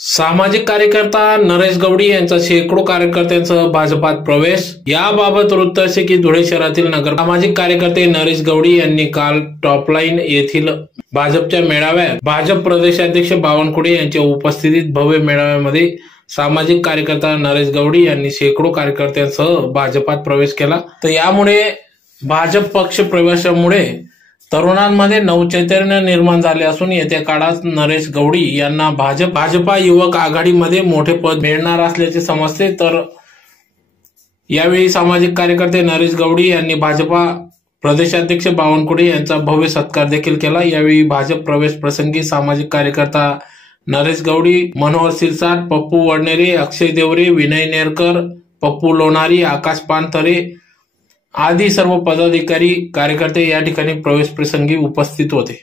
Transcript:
सामाजिक कार्यकर्ता नरेश गवडी यांचा शेकडो कार्यकर्त्यांचा भाजपात प्रवेश। याबाबत वृत्त असे की धुळे शहरातील नगर सामाजिक कार्यकर्ते नरेश गवडी यांनी काल टॉपलाईन येथील भाजपच्या मेळाव्यात भाजप प्रदेशाध्यक्ष बावनकुळे यांच्या उपस्थितीत भव्य मेळाव्यामध्ये सामाजिक कार्यकर्ता नरेश गवडी यांनी शेकडो कार्यकर्त्यांसह भाजपात प्रवेश केला। तर यामुळे भाजप पक्ष प्रवेशामुळे तरुणांमध्ये नवचैतन्य निर्माण झाले असून येत्या काळात नरेश गवडी यांना भाजपा युवक आघाडीमध्ये मोठे पद मिळणार असल्याचे समजते। तर यावेळी सामाजिक कार्यकर्ते नरेश गवडी यांनी भाजपा प्रदेशाध्यक्ष बावनकुळे यांचा भव्य सत्कार देखील केला। यावेळी भाजप प्रवेश प्रसंगी सामाजिक कार्यकर्ता नरेश गवडी, मनोहर सिरसाट, पप्पू वडनेरे, अक्षय देवरे, विनय नेरकर, पप्पू लोणारी, आकाश पानथरे आदी सर्व पदाधिकारी कार्यकर्ते या ठिकाणी प्रवेश प्रसंगी उपस्थित होते।